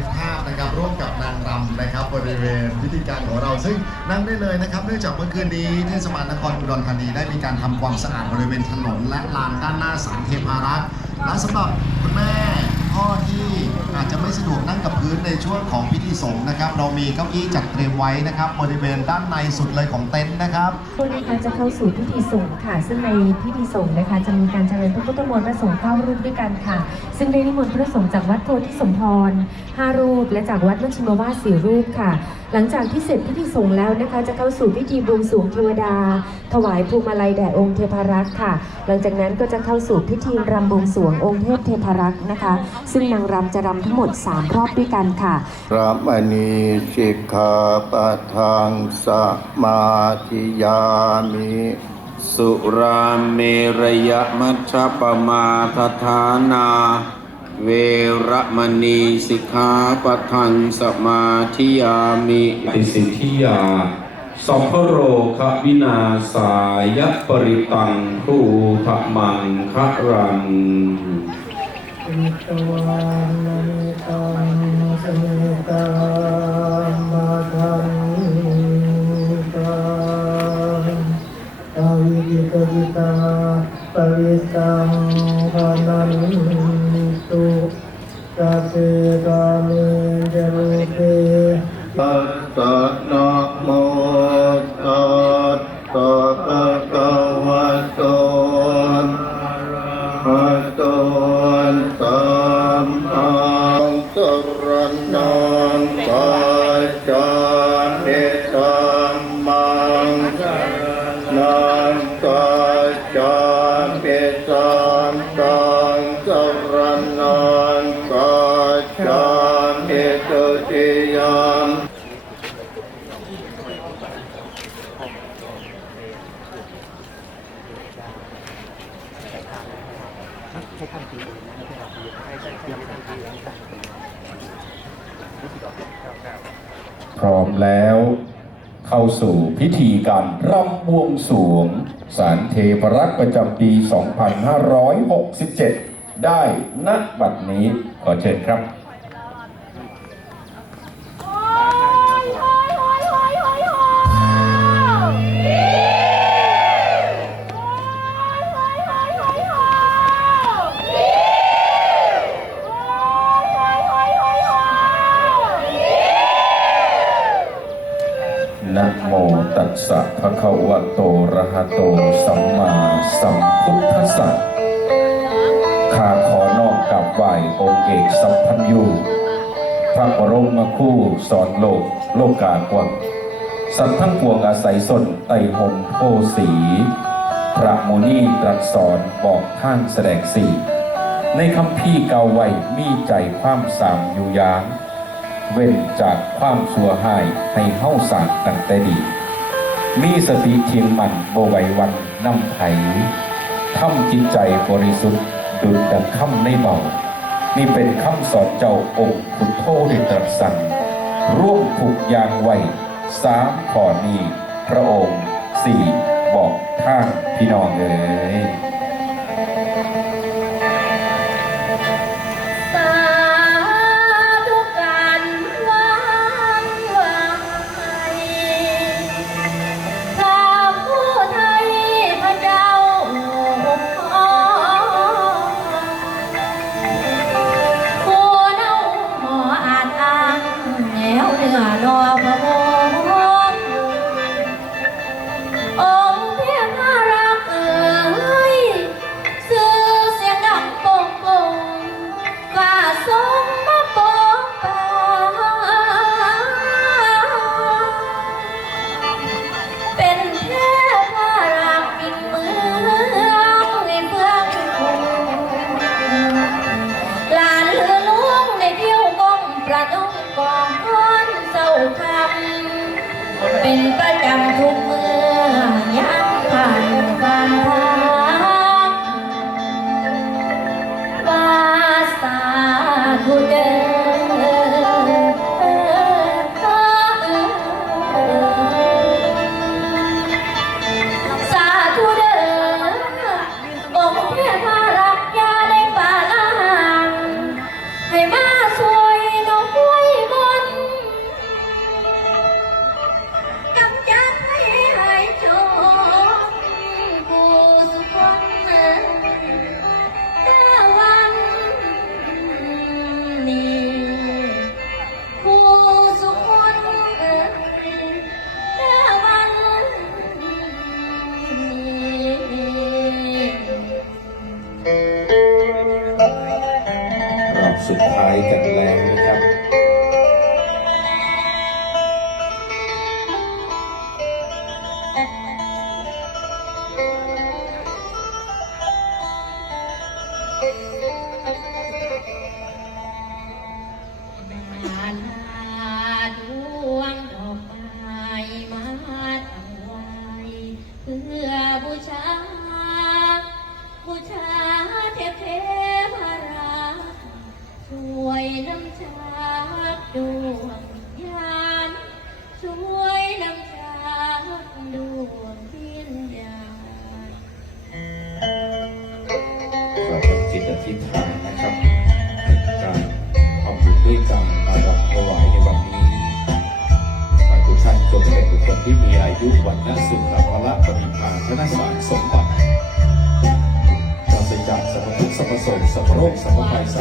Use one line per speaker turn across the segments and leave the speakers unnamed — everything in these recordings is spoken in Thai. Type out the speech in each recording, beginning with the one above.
ึกภาพนะครับ ร่วมกับนางรำนะครับบริเวณพิธีการของเราซึ่งนั่งได้เลยนะครับเนื่องจากเมื่อคืนนี้เทศบาลนครอุดรธานีได้มีการทำความสะอาดบริเวณถนน และลานด้านหน้าศาลเทพารักษ์และสำหรับคุณแม่พ่อที่ อาจจะไม่สะดวกนั่งกับพื้นในช่วงของพิธีสงฆ์นะครับ เรามีเก้าอี้จัดเตรียมไว้นะครับบริเวณด้านในสุดเลยของเต็นท์นะครับ
วันนี้นะคะจะเข้าสู่พิธีสงฆ์ค่ะ ซึ่งในพิธีสงฆ์นะคะ จะมีการเจริญพระพุทธมนต์พระสงฆ์เก้ารูปด้วยกันค่ะ ซึ่งได้นิมนต์พระสงฆ์จากวัดโพธิสมพรห้ารูป และจากวัดมัชชิมวาสสี่รูปค่ะ หลังจากที่เสร็จพิธีสงฆ์แล้วนะคะ จะเข้าสู่พิธีบวงสรวงเทวดา ถวายภูมิมาลัยแด่องค์เทพารักษ์ค่ะ หลังจากนั้นก็จะเข้าสู่พิธีรำบวงสรวงองค์เทพเทพารักษ์นะคะ ซึ่งนางรำจะรำทั้งหมด 3 รอบด้วยกันค่ะ
พระมณีสิกขาปะทังสมาธิยามิ
สุราเมรยมัชฌปปมาทฐานา เวระมณีสิกขาปะทังสมาธิยามิติสิทธิยาสัพพโรคะวินาสายปริตังทูทะมังคะรัง
อิตวานมิตังสมิตัง พร้
อม
แล้วเข้าสู่พิธีการรำบวงสวงสารเทพรักษ์ประจำปี 2567 ได้ณบัดนี้ขอเชิญครับ พุทธัสสะข้าขอนอบกับไหวองค์เอกสัมพันยูพระบรมคู่สอนโลกโลกกากวงสัตว์ทั้งปวงอาศัยสนไตรหงโพสี พระโมนีตรัสสอนบอกท่างแสดงสี่ ในคำพี่เก่าไว้มีใจความสามอยู่ยาง เว้นจากความสัวหายให้เฮ้าสารตั้งแต่ดี มีสติเทียงมันโบไหววันนำไถ ทำจิตใจบริสุทธิ์ดุจดังคำในเบานี่เป็นคำสอนเจ้าองค์พุทโธได้ตรัสสั่งร่วมผูกยางไว้สามข้อนี้ พระองค์สี่บอกทางพี่น้องเอ๋ยำุ
ดท้ายกัน
แล้ว
อ
ธิษฐานนะครับการทำบุญด้วยการมารับถวายในวันนี้ขอทุกท่านจงเป็นบุคคลที่มีอายุวันนัสุขภละปฏิภาณธนสารสมบัติปราศจากสรรพทุกสรรพโศกสรรพโรคสรรพภัยสร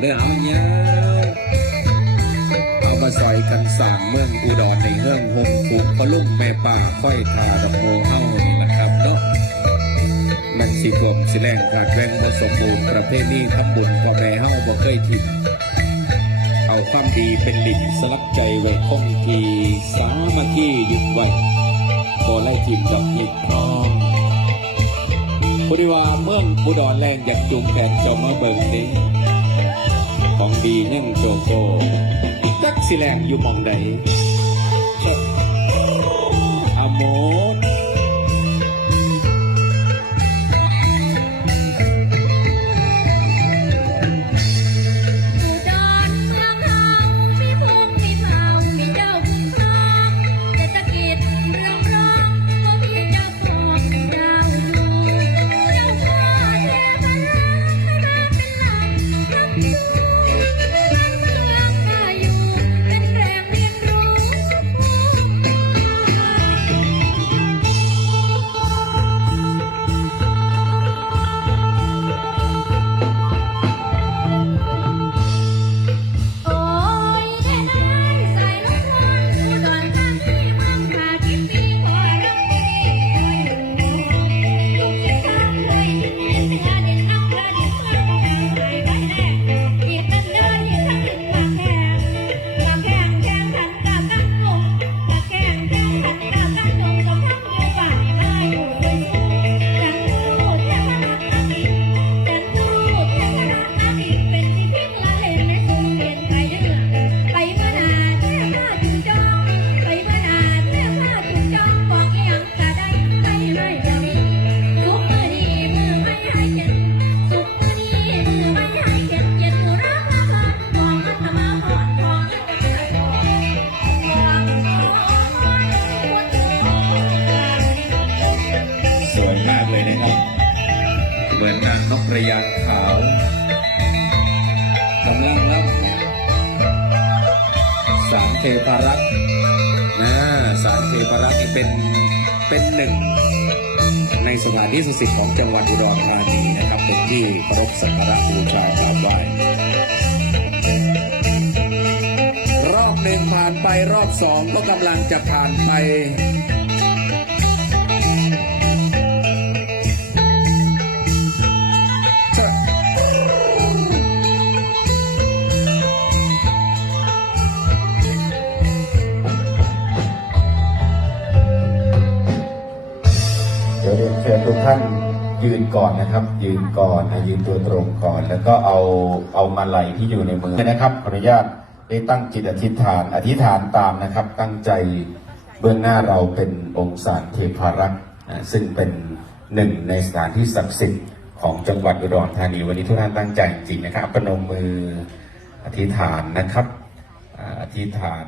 เลยเด้อพี่น้องเอาเนี่ยเอามาซอยกันสางเมืองอุดรในเมืองหงฟูพะลุ่มแม่ป่าค่อยทาดอกโมเฮานี่แหละครับเนาะมันสิกลมสิแรงขาดแรงบ่สมบูรณ์ประเพณีทำบุญพ่อแม่เฮาบ่เคยทิ้งเอาความดีเป็นหลินสลักใจไว้คงทีสามัคคีหยุดไว้บ่ไล่ทิมบักหยิบทองพอดีว่าเมืองอุดรแรงอยากจูงแขนเจ้ามาเบิ่งนี้ ดียังโกโก้ตักสิแลงอยู่หมองใดเช็ดอโมด
พารักษ์นะ
ศาลเทพารักษ์นี่เป็นเป็นหนึ่ง ในสถานที่ศักดิ์สิทธิ์ของจังหวัดอุดรธานีนะครับ เป็นที่เคารพสักการะบูชากราบไหว้รอบหนึ่งผ่านไปรอบสองก็กำลังจะผ่านไป
ยืนก่อนนะยืนตัวตรงก่อน แล้วก็เอาเอามาลัยที่อยู่ในมือนะครับขออนุญาตได้ตั้งจิตอธิษฐาน อธิษฐานตามนะครับ ตั้งใจเบื้องหน้าเราเป็นองค์สารเทพารักษ์นะซึ่งเป็นหนึ่งในสถานที่ศักดิ์สิทธิ์ของจังหวัดอุดรธานีวันนี้ทุกท่านตั้งใจจริงนะครับประนมมืออธิษฐานนะครับอธิษฐาน